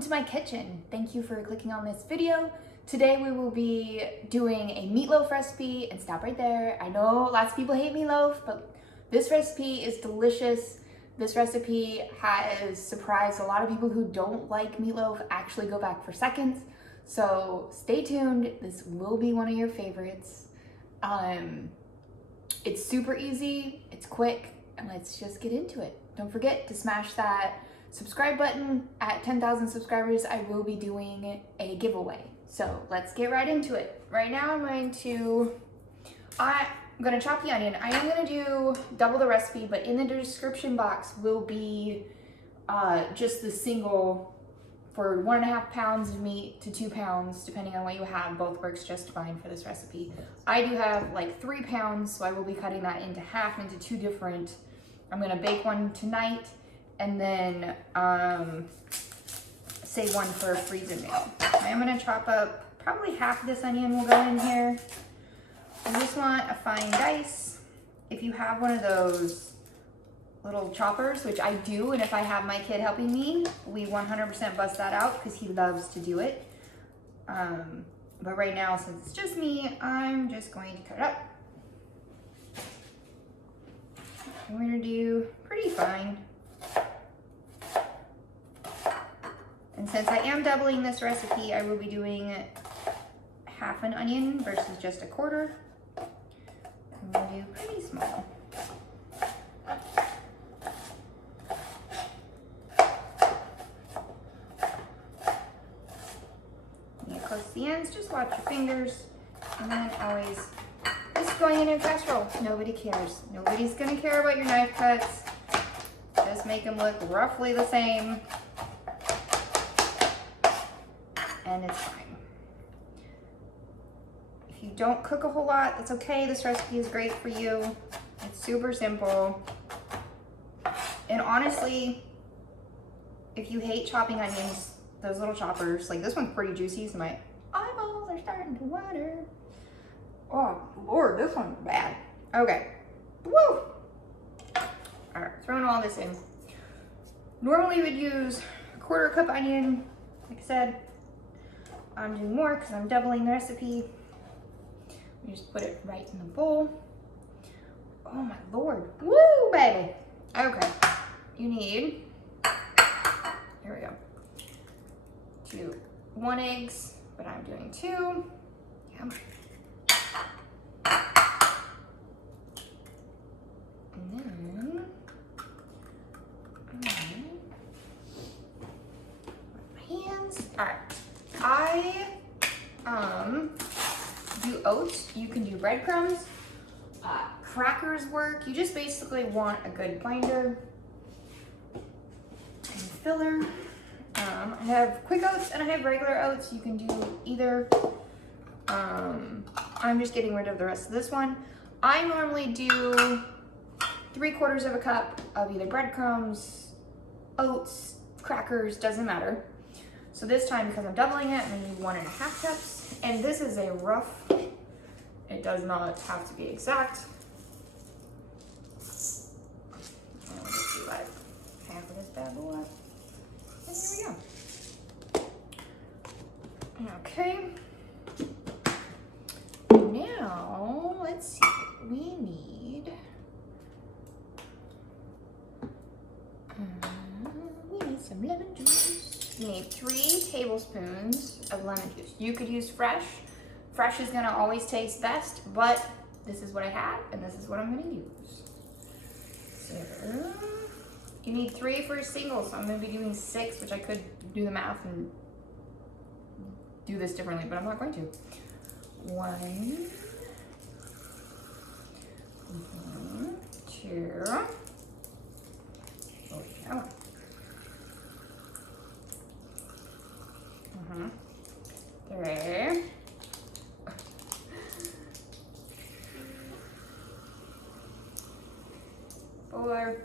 To my kitchen. Thank you for clicking on this video. Today we will be doing a meatloaf recipe, and stop right there. I know lots of people hate meatloaf, but this recipe is delicious. This recipe has surprised a lot of people who don't like meatloaf actually go back for seconds. So stay tuned. This will be one of your favorites. It's super easy, it's quick, and let's just get into it. Don't forget to smash that subscribe button. At 10,000 subscribers, I will be doing a giveaway. So let's get right into it. Right now I'm going to chop the onion. I am gonna do double the recipe, but in the description box will be just the single for 1.5 pounds of meat to 2 pounds, depending on what you have. Both works just fine for this recipe. I do have like 3 pounds, so I will be cutting that into half, into 2 different. I'm gonna bake one tonight, and then save one for a freezer meal. I'm gonna chop up probably half of this onion will go in here. I just want a fine dice. If you have one of those little choppers, which I do, and if I have my kid helping me, we 100% bust that out because he loves to do it. But right now, since it's just me, I'm just going to cut it up. I'm gonna do pretty fine. And since I am doubling this recipe, I will be doing half an onion versus just a quarter. I'm gonna do pretty small. When you close the ends, just watch your fingers. And then always, this is going in a casserole. Nobody cares. Nobody's gonna care about your knife cuts. Just make them look roughly the same. And it's fine. If you don't cook a whole lot, that's okay. This recipe is great for you. It's super simple. And honestly, if you hate chopping onions, those little choppers, like this one's pretty juicy, so my eyeballs are starting to water. Oh Lord, this one's bad. Okay, woo! All right, throwing all this in. Normally we'd use a 1/4 cup onion, like I said. I'm doing more because I'm doubling the recipe. We just put it right in the bowl. Oh my Lord. Woo, baby. Okay. You need, here we go, 1 egg, but I'm doing 2. Yum. And then, my hands. All right. I do oats. You can do breadcrumbs. Crackers work. You just basically want a good binder and filler. I have quick oats and I have regular oats. You can do either. I'm just getting rid of the rest of this one. I normally do 3/4 cup of either breadcrumbs, oats, crackers, doesn't matter. So this time, because I'm doubling it, I'm gonna do 1.5 cups. And this is a rough, it does not have to be exact. And we'll just do like half of this bad boy. And here we go. Okay. Now, let's see, we need some lemon juice. You need 3 tablespoons of lemon juice. You could use fresh. Fresh is gonna always taste best, but this is what I have and this is what I'm gonna use. So, you need 3 for a single, so I'm gonna be doing 6, which I could do the math and do this differently, but I'm not going to. 1, 2, oh yeah. 3, 4,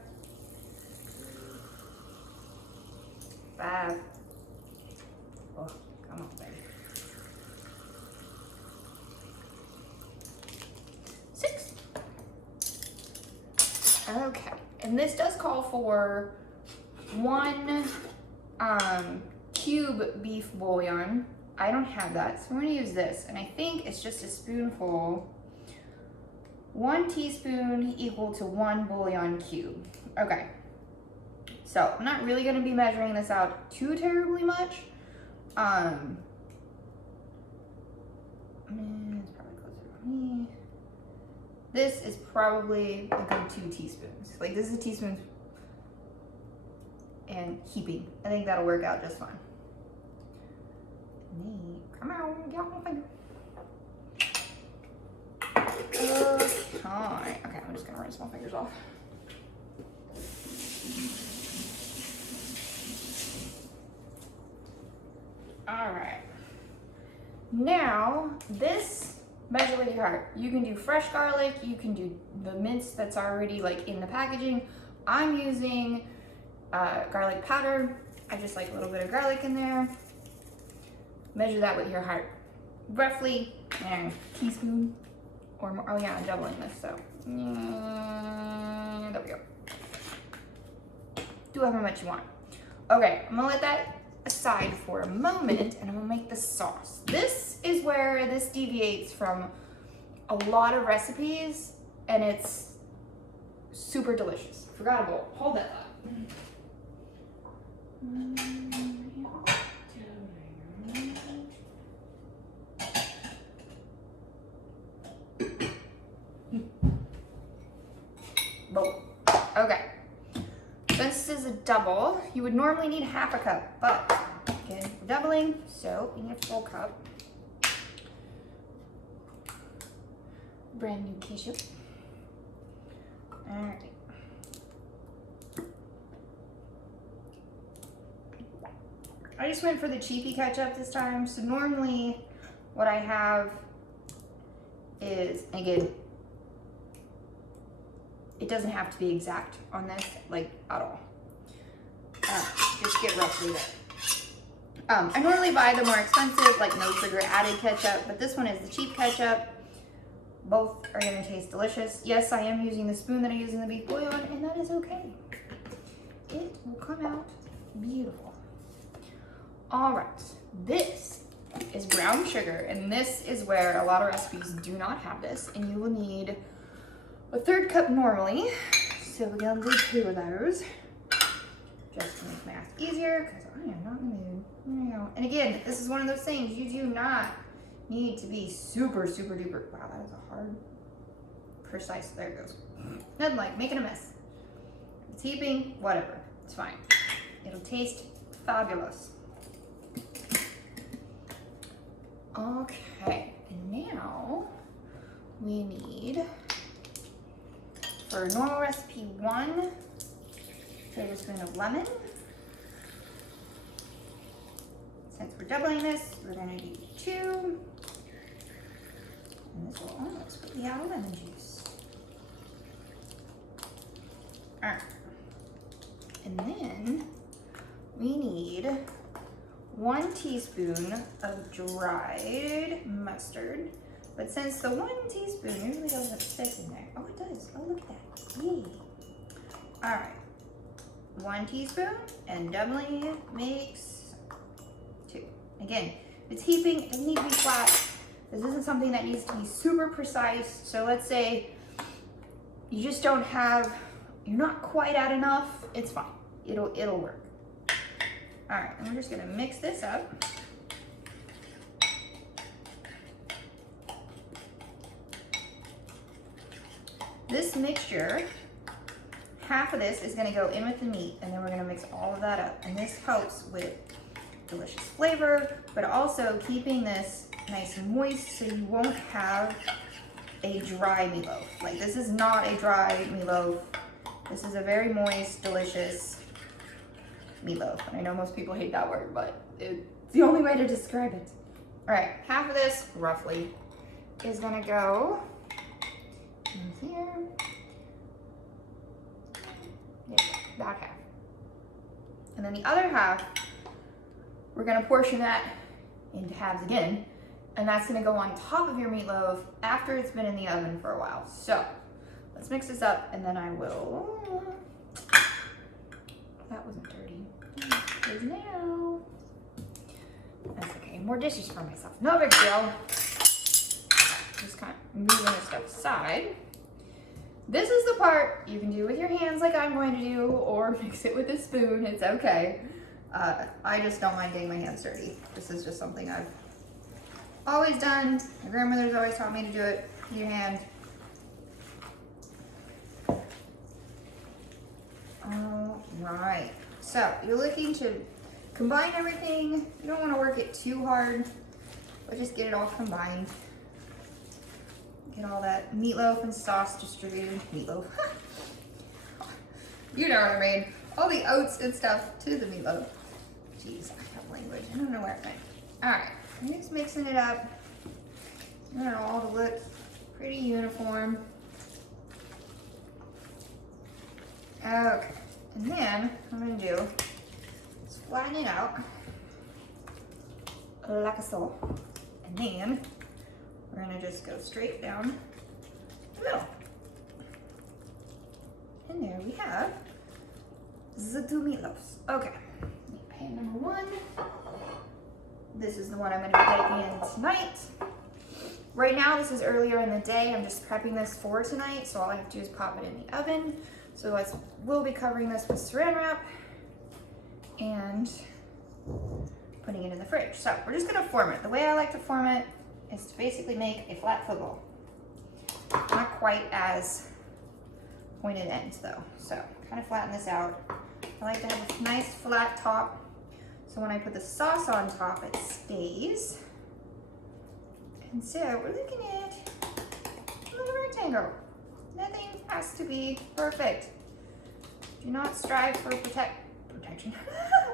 5. Oh, come on, baby. 6. Okay, and this does call for 1 cube beef bouillon. I don't have that, so I'm gonna use this. And I think it's just a spoonful. 1 teaspoon equal to 1 bouillon cube. Okay. So I'm not really gonna be measuring this out too terribly much. It's probably closer to me. This is probably a good 2 teaspoons. Like this is a teaspoon and heaping. I think that'll work out just fine. Come on, get off my finger. Okay, I'm just gonna rinse my fingers off. All right. Now, this, measure with your heart. You can do fresh garlic, you can do the mince that's already like in the packaging. I'm using garlic powder. I just like a little bit of garlic in there. Measure that with your heart. Roughly a teaspoon or more. Oh yeah, I'm doubling this, so there we go. Do however much you want. Okay, I'm gonna let that aside for a moment and I'm gonna make the sauce. This is where this deviates from a lot of recipes and it's super delicious. Forgot a bowl. Hold that thought. Bowl. Okay. This is a double. You would normally need half a cup, but again, we're doubling, so you need a full cup. Brand new ketchup. All right. I just went for the cheapy ketchup this time. So normally what I have is, again, it doesn't have to be exact on this, like at all. Just get roughly there. I normally buy the more expensive, like no sugar added ketchup, but this one is the cheap ketchup. Both are gonna taste delicious. Yes, I am using the spoon that I use in the beef bouillon, and that is okay. It will come out beautiful. All right, this is brown sugar, and this is where a lot of recipes do not have this, and you will need a 1/3 cup normally. So we're gonna do 2 of those, just to make math easier, because I am not in the mood. There you go. And again, this is one of those things, you do not need to be super, super duper. Wow, that is a hard, precise, there it goes. Nothing like making a mess. It's heaping, whatever, it's fine. It'll taste fabulous. Okay, and now we need, for normal recipe 1 tablespoon of lemon. Since we're doubling this, we're gonna do 2. And this will almost be out of lemon juice. All right. And then we need 1 teaspoon of dried mustard. But since the 1 teaspoon usually doesn't fit in there. Oh, it does. Oh, look at that. Yay. All right. 1 teaspoon, and doubling makes 2. Again, if it's heaping, it doesn't need to be flat. This isn't something that needs to be super precise. So let's say you just don't have, you're not quite at enough, it's fine. It'll work. All right, and we're just gonna mix this up. This mixture, half of this is gonna go in with the meat, and then we're gonna mix all of that up. And this helps with delicious flavor, but also keeping this nice and moist so you won't have a dry meatloaf. Like, this is not a dry meatloaf. This is a very moist, delicious meatloaf. And I know most people hate that word, but it's the only way to describe it. All right, half of this, roughly, is gonna go in here. Yeah, about half. And then the other half, we're gonna portion that into halves again, and that's gonna go on top of your meatloaf after it's been in the oven for a while. So let's mix this up, and then I will, that wasn't dirty. It is now. more dishes for myself. No big deal. Just kind of moving this stuff aside. This is the part you can do with your hands like I'm going to do, or mix it with a spoon, it's okay. I just don't mind getting my hands dirty. This is just something I've always done. My grandmother's always taught me to do it with your hand. All right, so you're looking to combine everything. You don't want to work it too hard, but just get it all combined. Get all that meatloaf and sauce distributed. Meatloaf. You know what I mean. All the oats and stuff to the meatloaf. Jeez, I have language. I don't know where it went. All right, I'm just mixing it up. I want it all to look pretty uniform. Okay, and then what I'm gonna do is flatten it out like so. And then we're gonna just go straight down the middle. And there we have the two meatloafs. Okay, pan number one. This is the one I'm gonna be baking in tonight. Right now, this is earlier in the day. I'm just prepping this for tonight, so all I have to do is pop it in the oven. So we'll be covering this with saran wrap and putting it in the fridge. So we're just gonna form it. The way I like to form it is to basically make a flat football. Not quite as pointed ends though. So kind of flatten this out. I like to have a nice flat top, so when I put the sauce on top, it stays. And so we're looking at a little rectangle. Nothing has to be perfect. Do not strive for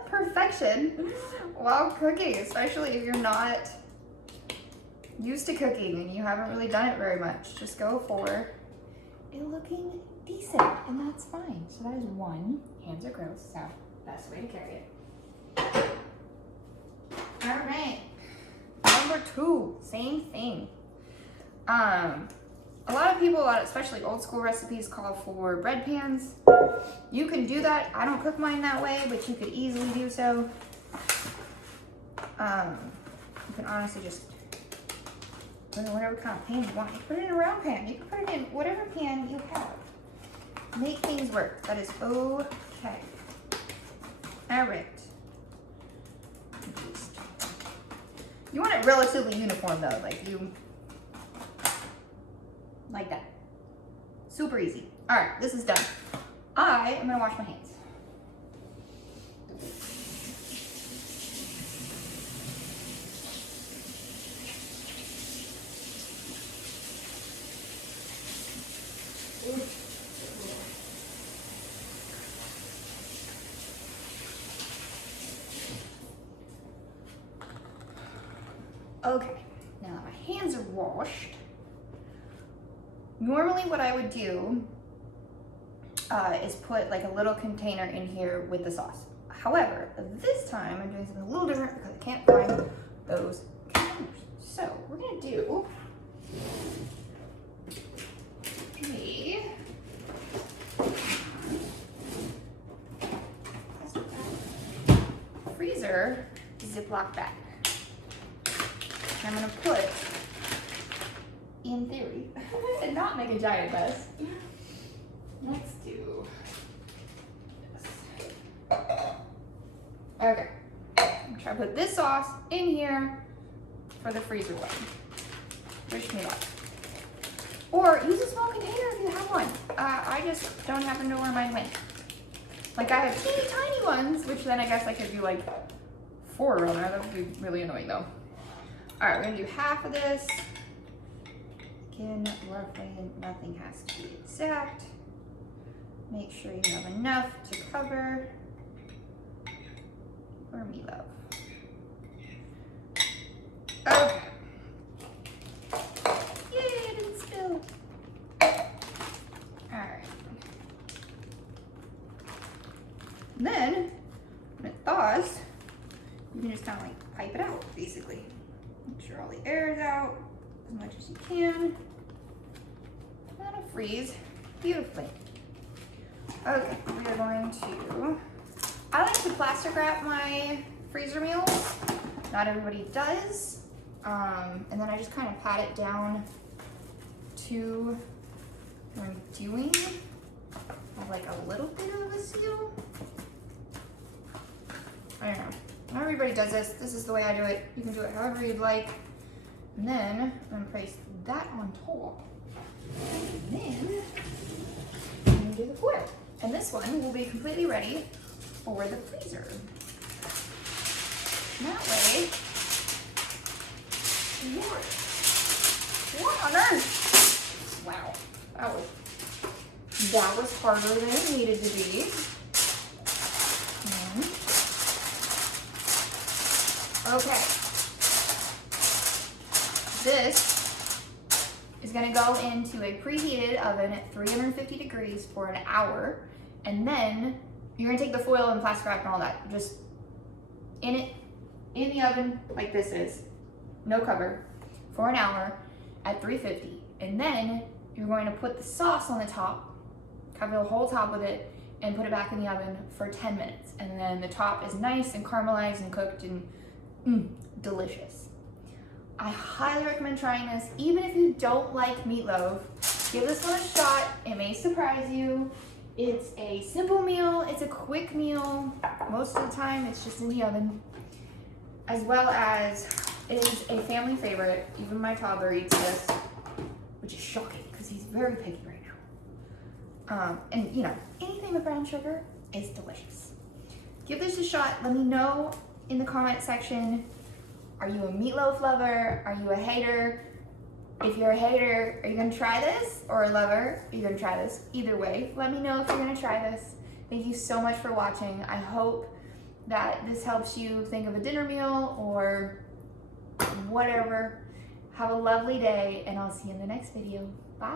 perfection while cooking, especially if you're not used to cooking and you haven't really done it very much. Just go for it looking decent, and that's fine. So that is one. Hands are gross, so that's the way to carry it. All right. Number two, same thing. A lot of people, especially old school recipes, call for bread pans. You can do that. I don't cook mine that way, but you could easily do so. You can honestly just put it in whatever kind of pan you want. You can put it in a round pan. You can put it in whatever pan you have. Make things work. That is okay. All right. You want it relatively uniform though, like that. Super easy. All right, this is done. I am gonna wash my hands. Okay, now that my hands are washed, normally what I would do is put like a little container in here with the sauce. However, this time I'm doing something a little different because I can't find those containers. So we're gonna do a freezer Ziploc bag. I'm gonna put, in theory, and not make a giant mess. Let's do this. Okay, I'm gonna try to put this sauce in here for the freezer one. Wish me luck. Or use a small container if you have one. I just don't happen to know where mine went. Like I have teeny tiny ones, which then I guess I could do like 4 on there. That would be really annoying though. All right, we're gonna do half of this. Again, roughly, nothing has to be exact. Make sure you have enough to cover for meatloaf. Okay. Yay, it didn't spill. All right. And then, when it thaws, you can just kind of like pipe it out, basically. Make sure all the air is out as much as you can. That'll freeze beautifully. Okay, we are going to, I like to plastic wrap my freezer meals. Not everybody does. And then I just kind of pat it down to what I'm doing. Like a little bit of a seal. I don't know. Not everybody does this. This is the way I do it. You can do it however you'd like. And then I'm gonna place that on top. And then I'm gonna do the foil. And this one will be completely ready for the freezer. And that way, what on earth? Wow, that was harder than it needed to be. Okay, this is gonna go into a preheated oven at 350 degrees for an hour, and then you're gonna take the foil and plastic wrap and all that, just in the oven like this is, no cover, for an hour at 350, and then you're going to put the sauce on the top, cover the whole top with it, and put it back in the oven for 10 minutes, and then the top is nice and caramelized and cooked and delicious. I highly recommend trying this. Even if you don't like meatloaf, give this one a shot. It may surprise you. It's a simple meal. It's a quick meal. Most of the time, it's just in the oven. As well as it is a family favorite. Even my toddler eats this, which is shocking because he's very picky right now. And you know, anything with brown sugar is delicious. Give this a shot. Let me know in the comment section, are you a meatloaf lover? Are you a hater? If you're a hater, are you gonna try this? Or a lover, are you gonna try this? Either way, let me know if you're gonna try this. Thank you so much for watching. I hope that this helps you think of a dinner meal or whatever. Have a lovely day, and I'll see you in the next video. Bye.